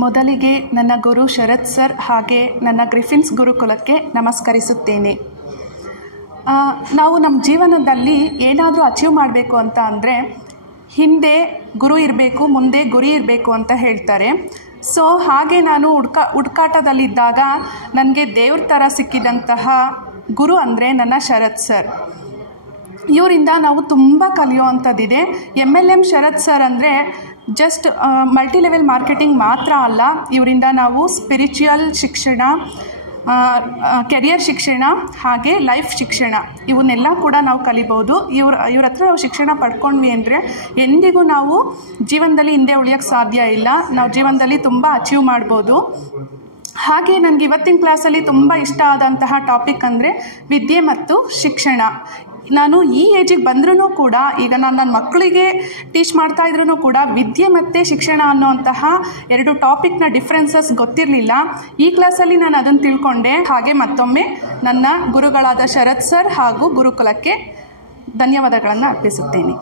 ಮೊದಲಿಗೆ ನನ್ನ ಗುರು ಶರತ್ ಸರ್ ಹಾಗೆ ನನ್ನ ಗ್ರಿಫಿನ್ಸ್ ಗುರುಕುಲಕ್ಕೆ ನಮಸ್ಕರಿಸುತ್ತೇನೆ. ನಾವು ನಮ್ಮ ಜೀವನದಲ್ಲಿ ಏನಾದರೂ ಅಚೀವ್ ಮಾಡಬೇಕು ಅಂತ ಅಂದರೆ ಹಿಂದೆ ಗುರು ಇರಬೇಕು, ಮುಂದೆ ಗುರಿ ಇರಬೇಕು ಅಂತ ಹೇಳ್ತಾರೆ. ಸೊ ಹಾಗೆ ನಾನು ಹುಡುಕಾಟದಲ್ಲಿದ್ದಾಗ ನನಗೆ ದೇವ್ರ ಥರ ಸಿಕ್ಕಿದಂತಹ ಗುರು ಅಂದರೆ ನನ್ನ ಶರತ್ ಸರ್. ಇವರಿಂದ ನಾವು ತುಂಬ ಕಲಿಯುವಂಥದ್ದಿದೆ. MLM ಶರತ್ ಸರ್ ಅಂದರೆ ಜಸ್ಟ್ ಮಲ್ಟಿ ಲೆವೆಲ್ ಮಾರ್ಕೆಟಿಂಗ್ ಮಾತ್ರ ಅಲ್ಲ, ಇವರಿಂದ ನಾವು ಸ್ಪಿರಿಚುವಲ್ ಶಿಕ್ಷಣ, ಕೆರಿಯರ್ ಶಿಕ್ಷಣ ಹಾಗೆ ಲೈಫ್ ಶಿಕ್ಷಣ ಇವನ್ನೆಲ್ಲ ಕೂಡ ನಾವು ಕಲಿಬೋದು. ಇವ್ರ ಹತ್ರ ನಾವು ಶಿಕ್ಷಣ ಪಡ್ಕೊಂಡ್ವಿ ಅಂದರೆ ಎಂದಿಗೂ ನಾವು ಜೀವನದಲ್ಲಿ ಹಿಂದೆ ಉಳಿಯೋಕ್ಕೆ ಸಾಧ್ಯ ಇಲ್ಲ. ನಾವು ಜೀವನದಲ್ಲಿ ತುಂಬ ಅಚೀವ್ ಮಾಡ್ಬೋದು. ಹಾಗೆ ನನಗೆ ಇವತ್ತಿನ ಕ್ಲಾಸಲ್ಲಿ ತುಂಬ ಇಷ್ಟ ಆದಂತಹ ಟಾಪಿಕ್ ಅಂದರೆ ವಿದ್ಯೆ ಮತ್ತು ಶಿಕ್ಷಣ. ನಾನು ಈ ಏಜಿಗೆ ಬಂದ್ರೂ ಕೂಡ, ಈಗ ನಾನು ನನ್ನ ಮಕ್ಕಳಿಗೆ ಟೀಚ್ ಮಾಡ್ತಾ ಇದ್ರೂ ಕೂಡ ವಿದ್ಯೆ ಮತ್ತು ಶಿಕ್ಷಣ ಅನ್ನೋಂತಹ ಎರಡು ಟಾಪಿಕ್ನ ಡಿಫ್ರೆನ್ಸಸ್ ಗೊತ್ತಿರಲಿಲ್ಲ. ಈ ಕ್ಲಾಸಲ್ಲಿ ನಾನು ಅದನ್ನು ತಿಳ್ಕೊಂಡೆ. ಹಾಗೆ ಮತ್ತೊಮ್ಮೆ ನನ್ನ ಗುರುಗಳಾದ ಶರತ್ ಸರ್ ಹಾಗೂ ಗುರುಕುಲಕ್ಕೆ ಧನ್ಯವಾದಗಳನ್ನು ಅರ್ಪಿಸುತ್ತೇನೆ.